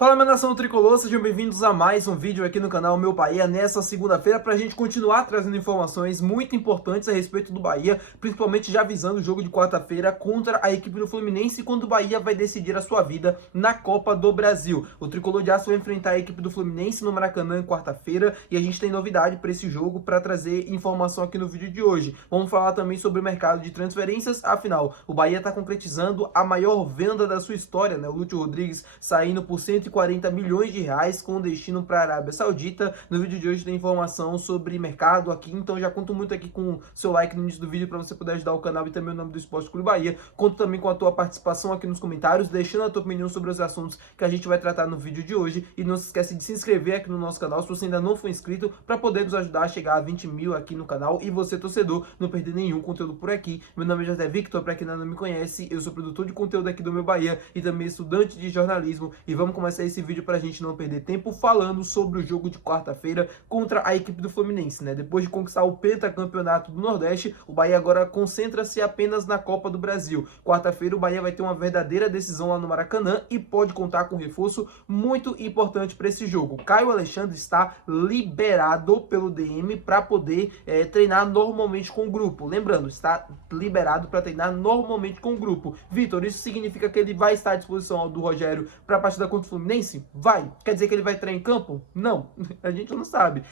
Fala, minha nação tricolor, sejam bem-vindos a mais um vídeo aqui no canal Meu Bahia nessa segunda-feira para a gente continuar trazendo informações muito importantes a respeito do Bahia, principalmente já visando o jogo de quarta-feira contra a equipe do Fluminense, quando o Bahia vai decidir a sua vida na Copa do Brasil. O Tricolor de Aço vai enfrentar a equipe do Fluminense no Maracanã em quarta-feira e a gente tem novidade para esse jogo para trazer informação aqui no vídeo de hoje. Vamos falar também sobre o mercado de transferências, afinal, o Bahia está concretizando a maior venda da sua história, né? O Lúcio Rodrigues saindo por 140 milhões de reais com destino para a Arábia Saudita. No vídeo de hoje tem informação sobre mercado aqui, então já conto muito aqui com o seu like no início do vídeo para você poder ajudar o canal e também o nome do Esporte Clube Bahia. Conto também com a tua participação aqui nos comentários, deixando a tua opinião sobre os assuntos que a gente vai tratar no vídeo de hoje. E não se esquece de se inscrever aqui no nosso canal se você ainda não for inscrito, para poder nos ajudar a chegar a 20 mil aqui no canal e você, torcedor, não perder nenhum conteúdo por aqui. Meu nome é José Victor, para quem ainda não me conhece, eu sou produtor de conteúdo aqui do Meu Bahia e também estudante de jornalismo, e vamos começar esse vídeo para a gente não perder tempo falando sobre o jogo de quarta-feira contra a equipe do Fluminense, né? Depois de conquistar o pentacampeonato do Nordeste, o Bahia agora concentra-se apenas na Copa do Brasil. Quarta-feira o Bahia vai ter uma verdadeira decisão lá no Maracanã e pode contar com um reforço muito importante para esse jogo. Caio Alexandre está liberado pelo DM para poder treinar normalmente com o grupo. Lembrando, está liberado para treinar normalmente com o grupo. Vitor, isso significa que ele vai estar à disposição do Rogério para a partida contra o Fluminense? Vai. Quer dizer que ele vai entrar em campo? Não. A gente não sabe.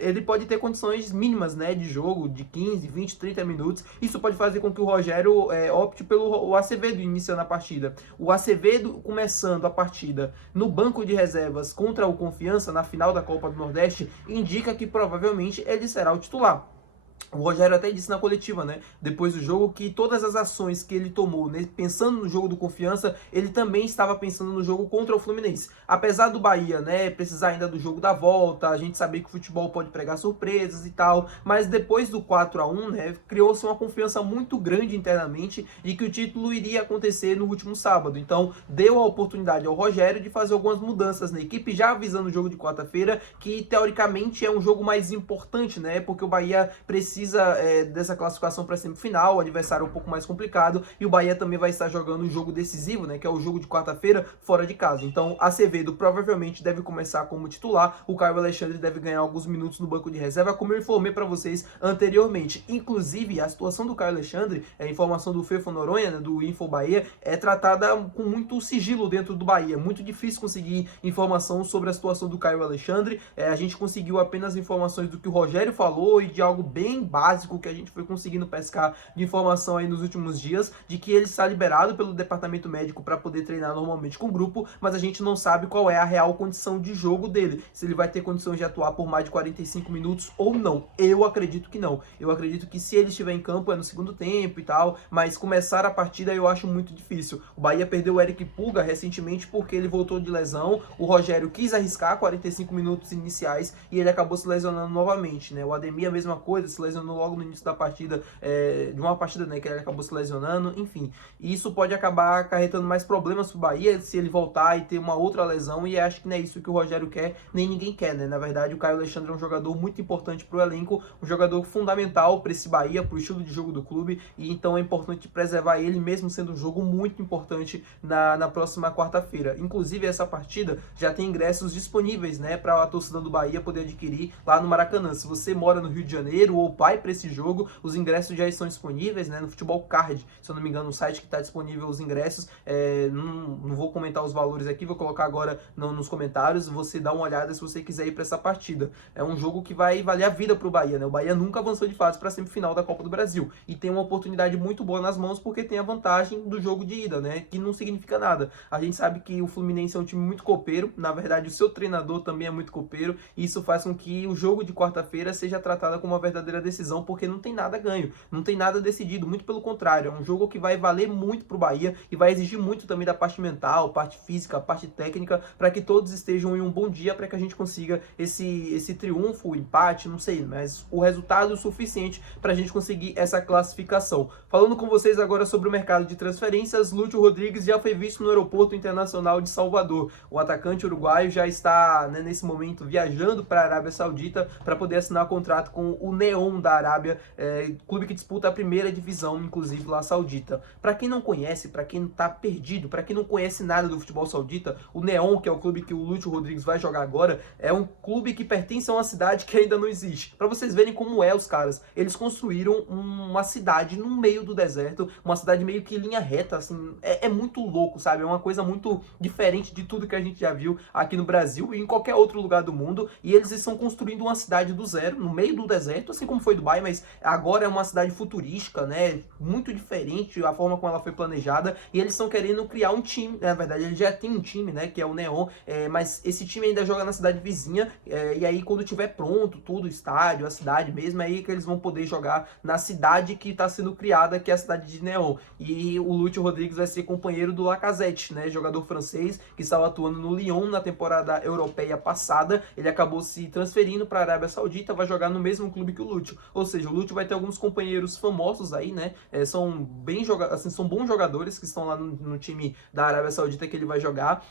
Ele pode ter condições mínimas, né, de jogo, de 15, 20, 30 minutos. Isso pode fazer com que o Rogério opte pelo Acevedo iniciando a partida. O Acevedo começando a partida no banco de reservas contra o Confiança na final da Copa do Nordeste indica que provavelmente ele será o titular. O Rogério até disse na coletiva, né, depois do jogo, que todas as ações que ele tomou, né, pensando no jogo do Confiança, ele também estava pensando no jogo contra o Fluminense. Apesar do Bahia, né, precisar ainda do jogo da volta, a gente saber que o futebol pode pregar surpresas e tal, mas depois do 4-1, né, criou-se uma confiança muito grande internamente de que o título iria acontecer no último sábado. Então, deu a oportunidade ao Rogério de fazer algumas mudanças na equipe, já avisando o jogo de quarta-feira, que teoricamente é um jogo mais importante, né, porque o Bahia precisa dessa classificação para a semifinal, o adversário é um pouco mais complicado, e o Bahia também vai estar jogando um jogo decisivo, né, que é o jogo de quarta-feira fora de casa. Então, Acevedo provavelmente deve começar como titular, o Caio Alexandre deve ganhar alguns minutos no banco de reserva, como eu informei para vocês anteriormente. Inclusive, a situação do Caio Alexandre, a informação do Fefo Noronha, né, do Info Bahia, é tratada com muito sigilo dentro do Bahia. É muito difícil conseguir informação sobre a situação do Caio Alexandre. A gente conseguiu apenas informações do que o Rogério falou e de algo bem básico que a gente foi conseguindo pescar de informação aí nos últimos dias, de que ele está liberado pelo departamento médico para poder treinar normalmente com o grupo, mas a gente não sabe qual é a real condição de jogo dele, se ele vai ter condições de atuar por mais de 45 minutos ou não. Eu acredito que não. Eu acredito que se ele estiver em campo é no segundo tempo e tal, mas começar a partida eu acho muito difícil. O Bahia perdeu o Eric Pulga recentemente porque ele voltou de lesão, o Rogério quis arriscar 45 minutos iniciais e ele acabou se lesionando novamente, né? O Ademir a mesma coisa, se lesionou logo no início da partida, de uma partida, né, que ele acabou se lesionando, enfim. E isso pode acabar acarretando mais problemas pro Bahia se ele voltar e ter uma outra lesão, e acho que não é isso que o Rogério quer, nem ninguém quer, né? Na verdade, o Caio Alexandre é um jogador muito importante pro elenco, um jogador fundamental para esse Bahia, pro estilo de jogo do clube, e então é importante preservar ele, mesmo sendo um jogo muito importante na próxima quarta-feira. Inclusive, essa partida já tem ingressos disponíveis, né, para a torcida do Bahia poder adquirir lá no Maracanã. Se você mora no Rio de Janeiro ou vai para esse jogo, os ingressos já estão disponíveis, né, no Futebol Card, se eu não me engano, no site que está disponível os ingressos. Não vou comentar os valores aqui, vou colocar agora nos comentários, você dá uma olhada se você quiser ir para essa partida. É um jogo que vai valer a vida para o Bahia, né? O Bahia nunca avançou de fase para a semifinal da Copa do Brasil e tem uma oportunidade muito boa nas mãos porque tem a vantagem do jogo de ida, né, que não significa nada. A gente sabe que o Fluminense é um time muito copeiro, na verdade o seu treinador também é muito copeiro, e isso faz com que o jogo de quarta-feira seja tratado como uma verdadeira decisão, porque não tem nada ganho, não tem nada decidido, muito pelo contrário, é um jogo que vai valer muito pro Bahia e vai exigir muito também da parte mental, parte física, parte técnica, para que todos estejam em um bom dia, para que a gente consiga esse triunfo, empate, não sei, mas o resultado suficiente para a gente conseguir essa classificação. Falando com vocês agora sobre o mercado de transferências, Lúcio Rodrigues já foi visto no Aeroporto Internacional de Salvador. O atacante uruguaio já está, né, nesse momento viajando para a Arábia Saudita para poder assinar contrato com o Neon, Neom da Arábia, clube que disputa a primeira divisão, inclusive lá saudita. Para quem não conhece, para quem tá perdido, para quem não conhece nada do futebol saudita, o Neom, que é o clube que o Lúcio Rodrigues vai jogar agora, é um clube que pertence a uma cidade que ainda não existe. Para vocês verem como os caras, eles construíram uma cidade no meio do deserto, uma cidade meio que linha reta, assim, é muito louco, sabe? É uma coisa muito diferente de tudo que a gente já viu aqui no Brasil e em qualquer outro lugar do mundo, e eles estão construindo uma cidade do zero, no meio do deserto, assim como foi Dubai, mas agora é uma cidade futurística, né? Muito diferente a forma como ela foi planejada, e eles estão querendo criar um time, na verdade, eles já tem um time, né, que é o Neom, mas esse time ainda joga na cidade vizinha, e aí quando tiver pronto tudo, o estádio, a cidade mesmo, é aí que eles vão poder jogar na cidade que está sendo criada, que é a cidade de Neom. E o Lúcio Rodrigues vai ser companheiro do Lacazette, né, jogador francês que estava atuando no Lyon na temporada europeia passada. Ele acabou se transferindo para a Arábia Saudita, vai jogar no mesmo clube que o Lúcio. Ou seja, o Lúcio vai ter alguns companheiros famosos aí, né? São são bons jogadores que estão lá no time da Arábia Saudita que ele vai jogar.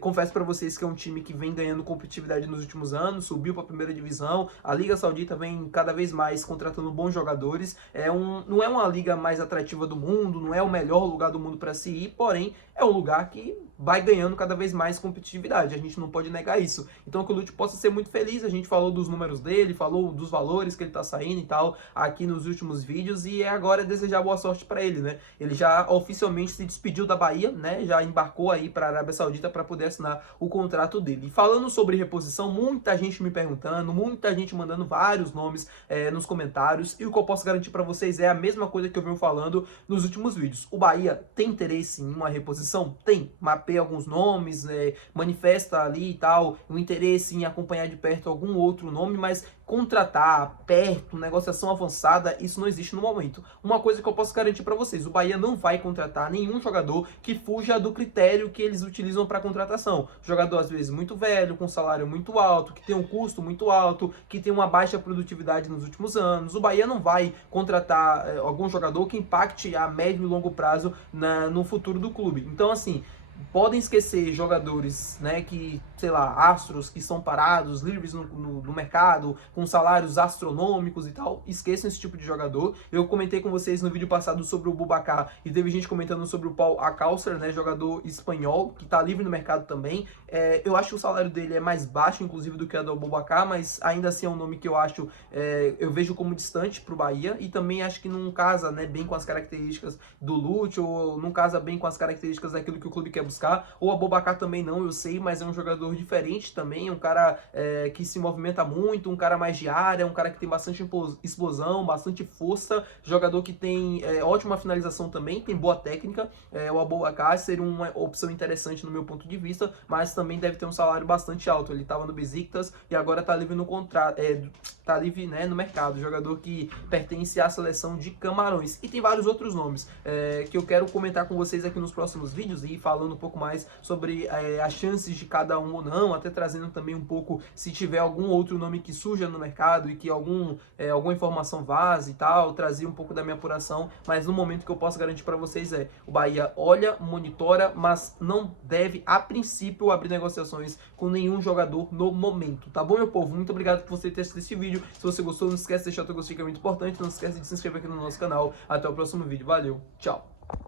Confesso para vocês que é um time que vem ganhando competitividade nos últimos anos, subiu para a primeira divisão. A Liga Saudita vem cada vez mais contratando bons jogadores. Não é uma liga mais atrativa do mundo, não é o melhor lugar do mundo para se ir, porém é um lugar que vai ganhando cada vez mais competitividade, a gente não pode negar isso. Então que o Lúcio possa ser muito feliz, a gente falou dos números dele, falou dos valores que ele tá saindo e tal, aqui nos últimos vídeos, e agora desejar boa sorte para ele, né? Ele já oficialmente se despediu da Bahia, né? Já embarcou aí para a Arábia Saudita para poder assinar o contrato dele. E falando sobre reposição, muita gente me perguntando, muita gente mandando vários nomes nos comentários, e o que eu posso garantir para vocês é a mesma coisa que eu venho falando nos últimos vídeos. O Bahia tem interesse em uma reposição? Tem. Mapeia alguns nomes, manifesta ali e tal, o interesse em acompanhar de perto algum outro nome, mas contratar perto, negociação avançada, isso não existe no momento. Uma coisa que eu posso garantir para vocês, o Bahia não vai contratar nenhum jogador que fuja do critério que eles utilizam para contratação. Jogador às vezes muito velho, com salário muito alto, que tem um custo muito alto, que tem uma baixa produtividade nos últimos anos. O Bahia não vai contratar algum jogador que impacte a médio e longo prazo no futuro do clube. Então assim, podem esquecer jogadores, né, que, sei lá, astros que estão parados, livres no mercado, com salários astronômicos e tal. Esqueçam esse tipo de jogador. Eu comentei com vocês no vídeo passado sobre o Boubacar e teve gente comentando sobre o Paul Alcácer, né, jogador espanhol, que tá livre no mercado também. Eu acho que o salário dele é mais baixo, inclusive, do que a do Boubacar, mas ainda assim é um nome que eu acho, eu vejo como distante pro Bahia, e também acho que não casa, né, bem com as características do Lúcio, ou não casa bem com as características daquilo que o clube quer buscar. Ou a Boubacar também não, eu sei, mas é um jogador diferente também, um cara que se movimenta muito, um cara mais de área, um cara que tem bastante explosão, bastante força, jogador que tem ótima finalização também, tem boa técnica. O Boubacar seria uma opção interessante no meu ponto de vista, mas também deve ter um salário bastante alto. Ele estava no Besiktas e agora está livre no contrato, tá livre, né, no mercado, jogador que pertence à seleção de Camarões. E tem vários outros nomes que eu quero comentar com vocês aqui nos próximos vídeos, e falando um pouco mais sobre as chances de cada um ou não, até trazendo também um pouco se tiver algum outro nome que surja no mercado e que alguma informação vaze e tal, trazer um pouco da minha apuração. Mas no momento que eu posso garantir para vocês o Bahia olha, monitora, mas não deve a princípio abrir negociações com nenhum jogador no momento, tá bom, meu povo? Muito obrigado por você ter assistido esse vídeo. Se você gostou, não esquece de deixar o teu gostei, que é muito importante. Não esquece de se inscrever aqui no nosso canal. Até o próximo vídeo, valeu, tchau!